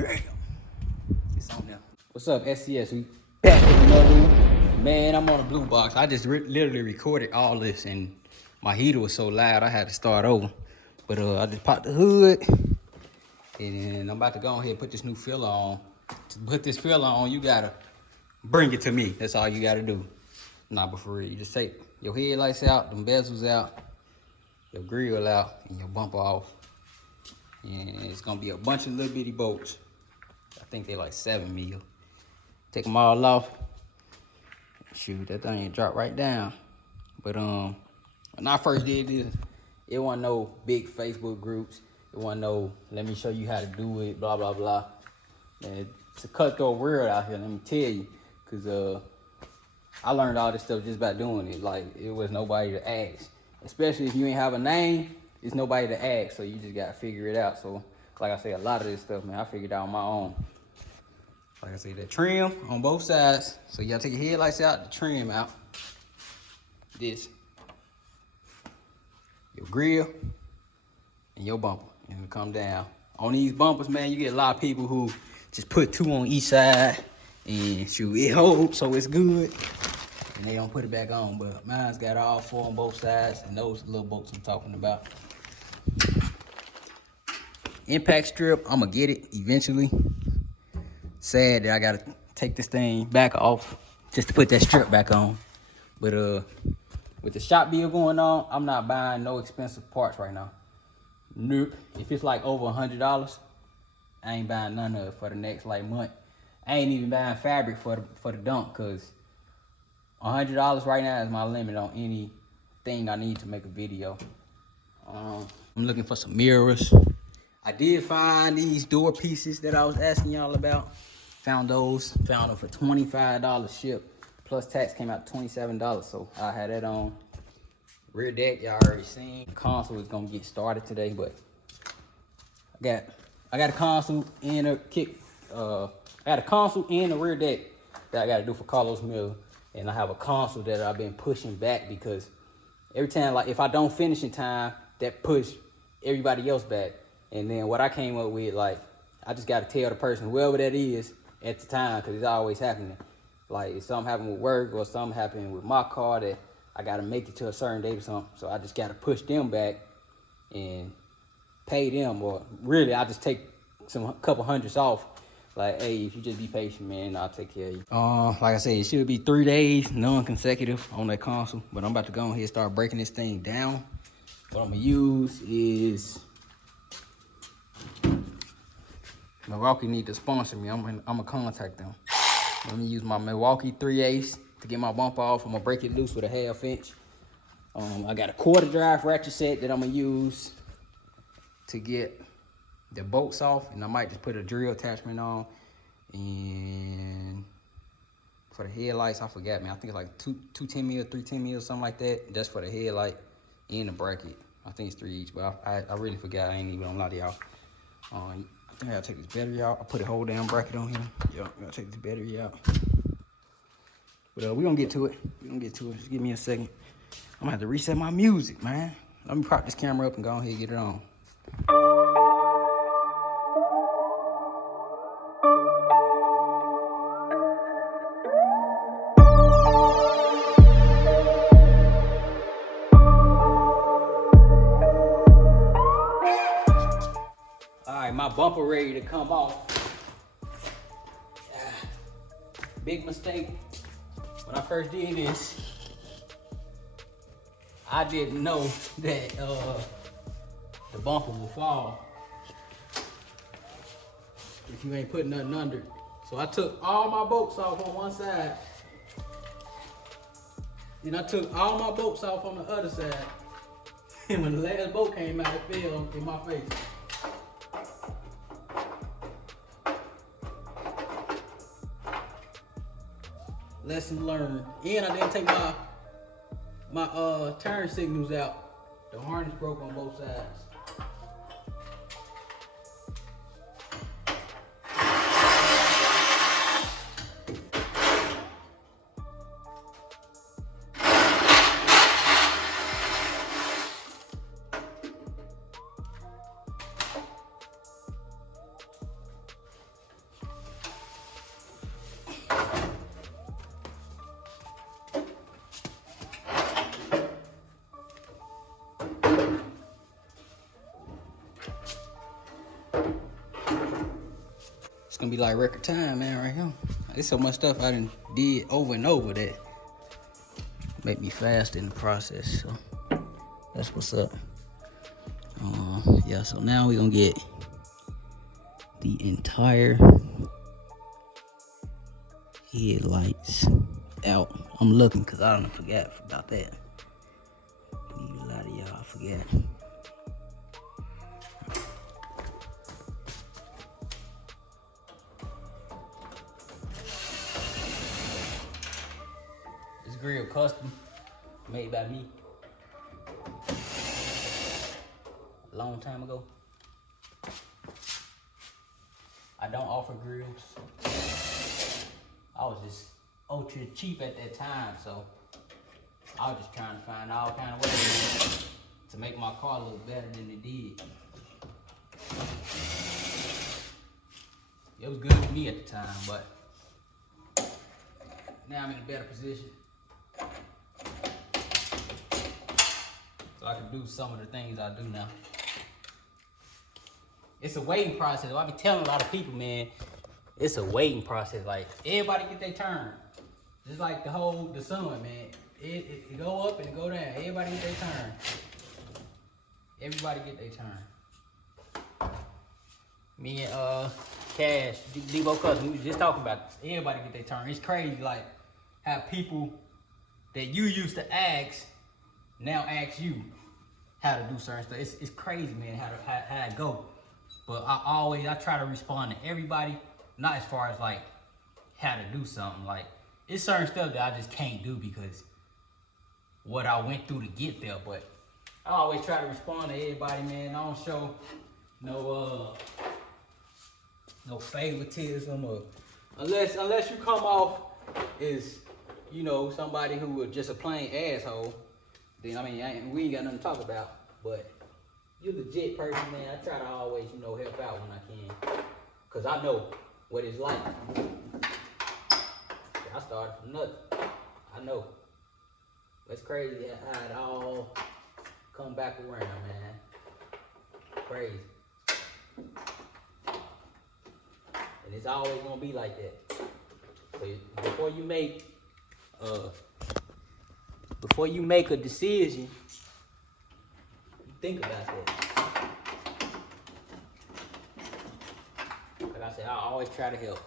Bam. It's on there. What's up, SCS? We back with another one. Man, I'm on a blue box. I just literally recorded all this, and my heater was so loud I had to start over. But I just popped the hood, and I'm about to go ahead and put this new filler on. To put this filler on, you gotta bring it to me. That's all you gotta do. Nah, but for real, you just take your headlights out, them bezels out, your grill out, and your bumper off. And it's gonna be a bunch of little bitty bolts. I think they like 7 mil. Take them all off. Shoot, that thing drop right down. But when I first did this, it wasn't no big Facebook groups. It wasn't no, let me show you how to do it, blah, blah, blah. Man, it's a cutthroat world out here, let me tell you. Cause I learned all this stuff just by doing it. Like, it was nobody to ask. Especially if you ain't have a name, it's nobody to ask. So you just gotta figure it out. So like I say, a lot of this stuff, man, I figured out on my own. Like I say, that trim on both sides. So you gotta take your headlights out, the trim out. This. Your grill and your bumper. And it'll come down. On these bumpers, man, you get a lot of people who just put 2 on each side and shoot, it holds, so it's good. And they don't put it back on, but mine's got all 4 on both sides, and those little bolts I'm talking about. Impact strip, I'm gonna get it eventually. Sad that I gotta take this thing back off just to put that strip back on. But with the shop bill going on, I'm not buying no expensive parts right now. Nope. If it's like over $100, I ain't buying none of it for the next like month. I ain't even buying fabric for the dump, cause $100 right now is my limit on anything I need to make a video. I'm looking for some mirrors. I did find these door pieces that I was asking y'all about. Found those. Found them for $25 shipped. Plus tax came out $27, so I had that on. Rear deck, y'all already seen. The console is gonna get started today, but I got a console and a kick. I got a console and a rear deck that I gotta do for Carlos Miller. And I have a console that I've been pushing back because every time, like if I don't finish in time, that push everybody else back. And then what I came up with, like, I just gotta tell the person, whoever that is at the time, cause it's always happening. Like if something happened with work or something happened with my car that I gotta make it to a certain date or something. So I just gotta push them back and pay them, or really I just take a couple hundreds off. Like, hey, if you just be patient, man, I'll take care of you. Like I said, it should be 3 days, non-consecutive on that console. But I'm about to go ahead and start breaking this thing down. What I'm gonna use is Milwaukee need to sponsor me. I'm gonna contact them. Let me use my Milwaukee 3/8 to get my bumper off. I'm gonna break it loose with a 1/2 inch. I got a 1/4 drive ratchet set that I'm gonna use to get the bolts off, and I might just put a drill attachment on. And for the headlights, I forgot, man. I think it's like two 10 mil, 3 10 mil, something like that. Just for the headlight and the bracket. I think it's 3 each, but I really forgot. I ain't even gonna lie to y'all. I think I gotta take this battery out. I put a whole damn bracket on here. Yeah, I gotta take this battery out. But we gonna get to it. Just give me a second. I'm gonna have to reset my music, man. Let me prop this camera up and go ahead and get it on. Alright, my bumper ready to come off. Big mistake. When I first did this, I didn't know that the bumper will fall if you ain't putting nothing under it. So I took all my bolts off on one side. Then I took all my bolts off on the other side. And when the last bolt came out, it fell in my face. Lesson learned. And I didn't take my turn signals out. The harness broke on both sides. gonna be like record time, man, right here. There's so much stuff I done did over and over that make me fast in the process. So that's what's up. Yeah, so now we're gonna get the entire headlights out. I'm looking because I don't forget about that. A lot of y'all forget. This grill custom, made by me a long time ago. I don't offer grills. I was just ultra cheap at that time, so I was just trying to find all kind of ways to make my car look better than it did. It was good for me at the time, but now I'm in a better position. So I can do some of the things I do now. It's a waiting process. I be telling a lot of people, man, it's a waiting process. Like, everybody get their turn. Just like the sun, man. It go up and it go down. Everybody get their turn. Everybody get their turn. Me and Cash, DAKOTA, we was just talking about this. Everybody get their turn. It's crazy, like, how people that you used to ask now ask you how to do certain stuff. It's crazy, man, how it go. But I try to respond to everybody, not as far as like how to do something. Like, it's certain stuff that I just can't do because what I went through to get there. But I always try to respond to everybody, man. I don't show no favoritism, or unless you come off as, you know, somebody who was just a plain asshole. Then I mean, we ain't got nothing to talk about. But you legit person, man. I try to always, you know, help out when I can, cause I know what it's like. I started from nothing. I know. It's crazy how it all come back around, man. Crazy. And it's always gonna be like that. So before you make a decision, think about that. Like I said, I always try to help.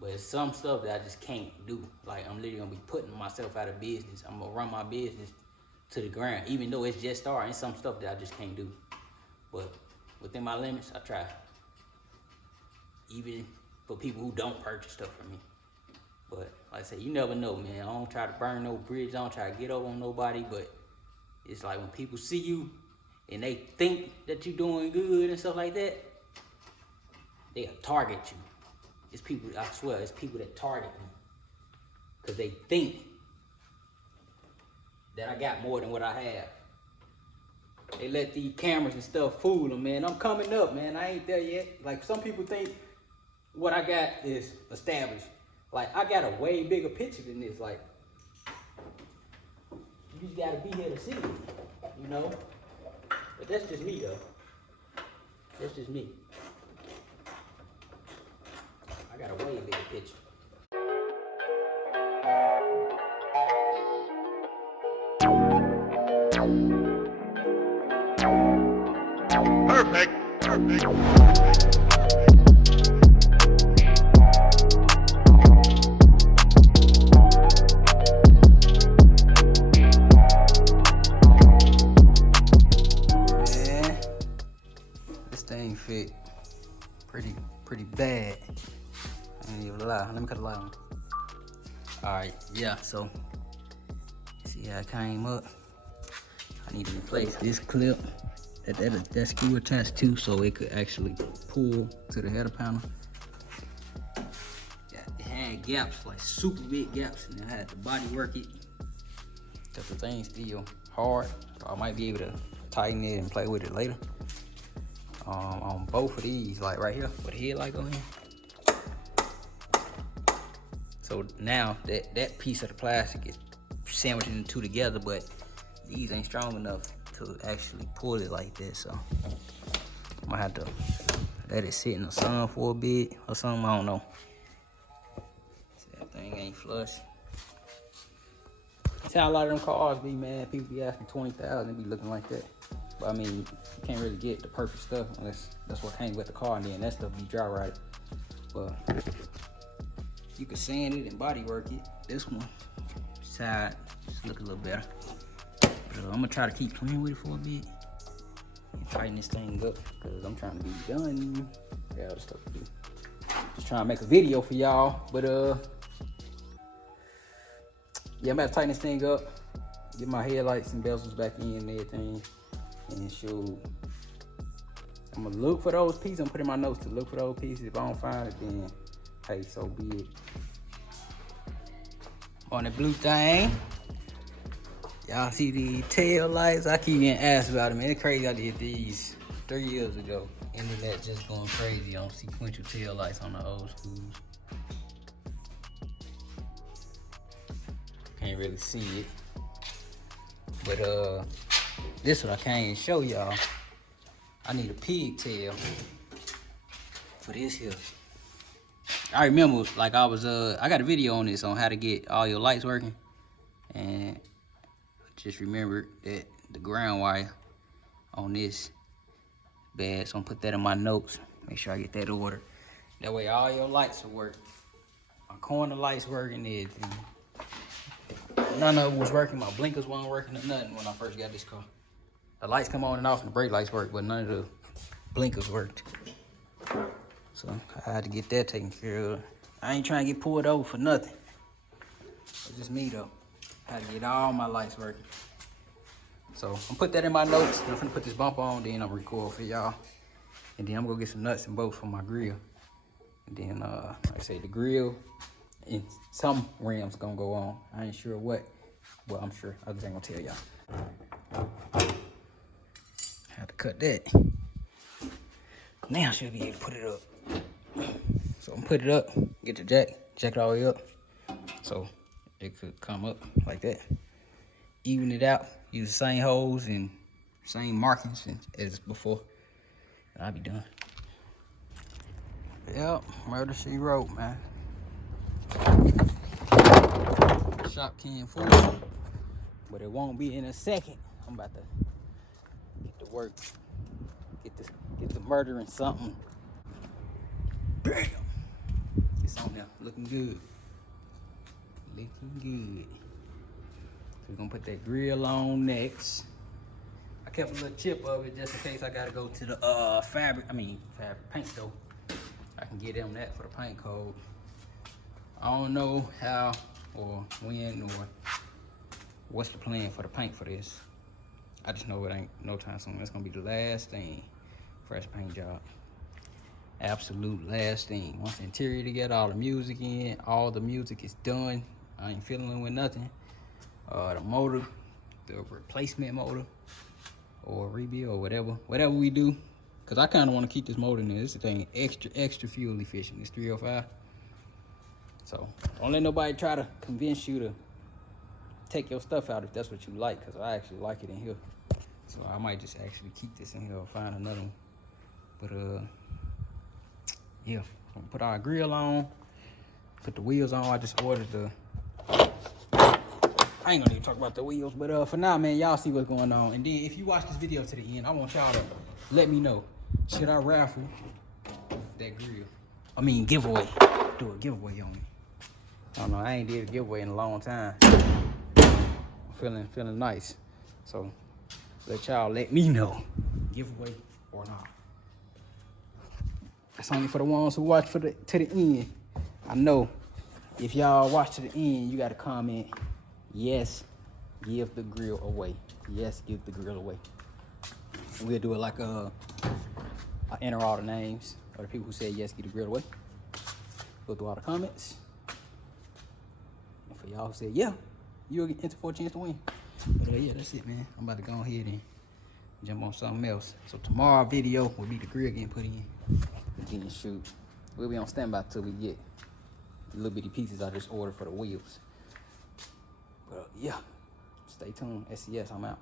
But it's some stuff that I just can't do. Like, I'm literally gonna be putting myself out of business. I'm gonna run my business to the ground. Even though it's just starting, it's some stuff that I just can't do. But within my limits, I try. Even for people who don't purchase stuff from me. But like I said, you never know, man. I don't try to burn no bridge. I don't try to get over on nobody. But it's like when people see you and they think that you're doing good and stuff like that, they'll target you. It's people, I swear, it's people that target me. Because they think that I got more than what I have. They let these cameras and stuff fool them, man. I'm coming up, man. I ain't there yet. Like, some people think what I got is established. Like, I got a way bigger picture than this. Like, you just gotta be here to see it, you know? But that's just me, though. That's just me. I got a way bigger picture. Perfect. Man, this thing fit pretty bad. I ain't even lie. Let me cut the light on. Alright, yeah, so see how it came up. I need to replace this clip that screw attached to so it could actually pull to the header panel. Yeah, it had gaps, like super big gaps, and I had to body work it. Cause the thing's still hard. So I might be able to tighten it and play with it later. On both of these, like right here, with the headlight on here. So now that piece of the plastic is sandwiching the two together, but these ain't strong enough to actually pull it like this. So I might have to Let it sit in the sun for a bit or something, I don't know. See, that thing ain't flush. That's how a lot of them cars be, man. People be asking 20,000, they be looking like that. But I mean, you can't really get the perfect stuff unless that's what came with the car, and then that stuff be dry rotted. But you can sand it and body work it. This one, side, just look a little better. But I'm gonna try to keep playing with it for a bit and tighten this thing up because I'm trying to be done. Yeah, other stuff to do. Just trying to make a video for y'all, but yeah, I'm about to tighten this thing up, get my headlights and bezels back in and everything, and shoot. I'm gonna look for those pieces. I'm putting my notes to look for those pieces. If I don't find it, then hey, so be it. On the blue thing, y'all see the tail lights? I keep getting asked about it, man. It's crazy I did these 3 years ago. Internet just going crazy on sequential tail lights on the old schools. Can't really see it. But this what I came to show y'all. I need a pigtail for this here. I remember, like I got a video on this on how to get all your lights working, and I just remembered that the ground wire on this bad, so I'm gonna put that in my notes. Make sure I get that ordered. That way all your lights will work. My corner lights working, everything. None of it was working. My blinkers weren't working or nothing when I first got this car. The lights come on and off and the brake lights work, but none of the blinkers worked. So I had to get that taken care of. I ain't trying to get pulled over for nothing. It's just me though. I had to get all my lights working. So I'm gonna put that in my notes. I'm gonna put this bumper on, then I'm gonna record for y'all. And then I'm gonna get some nuts and bolts for my grill. And then like I say, the grill and some rims gonna go on. I ain't sure what, but I'm sure. I just ain't gonna tell y'all. Had to cut that. Now I should be able to put it up. So I'm gonna put it up, get the jack it all the way up, so it could come up like that. Even it out, use the same holes and same markings as before, and I'll be done. Yep, murder she wrote, man. Shop came for it, but it won't be in a second. I'm about to get to work, get to murdering something. Bam! It's on there, looking good. Looking good. So we're gonna put that grill on next. I kept a little chip of it just in case I gotta go to the fabric paint store. I can get them that for the paint code. I don't know how or when or what's the plan for the paint for this. I just know it ain't no time soon. That's gonna be the last thing. Fresh paint job. Absolute last thing. Once the interior together, all the music in, all the music is done. I ain't fiddling with nothing. The motor, the replacement motor, or rebuild, or whatever we do. Cause I kind of want to keep this motor in there. This thing extra fuel efficient. It's 305. So don't let nobody try to convince you to take your stuff out if that's what you like. Cause I actually like it in here. So I might just actually keep this in here or find another one. But yeah, I'm gonna put our grill on, put the wheels on. I just ordered I ain't gonna even talk about the wheels, but for now, man, y'all see what's going on. And then if you watch this video to the end, I want y'all to let me know, should I raffle that grill? I mean, giveaway. Do a giveaway on me. I don't know, I ain't did a giveaway in a long time. I'm feeling nice. So let y'all let me know, giveaway or not. That's only for the ones who watch to the end. I know if y'all watch to the end, you gotta comment, yes, give the grill away. Yes, give the grill away. We'll do it like I enter all the names of the people who said yes, give the grill away. Go through all the comments. And for y'all who said yeah, you'll get enter for a chance to win. But yeah, that's it, man. I'm about to go ahead and jump on something else. So tomorrow's video will be the grill getting put in. Then shoot, we'll be on standby till we get the little bitty pieces I just ordered for the wheels. But yeah, stay tuned. SCS, I'm out.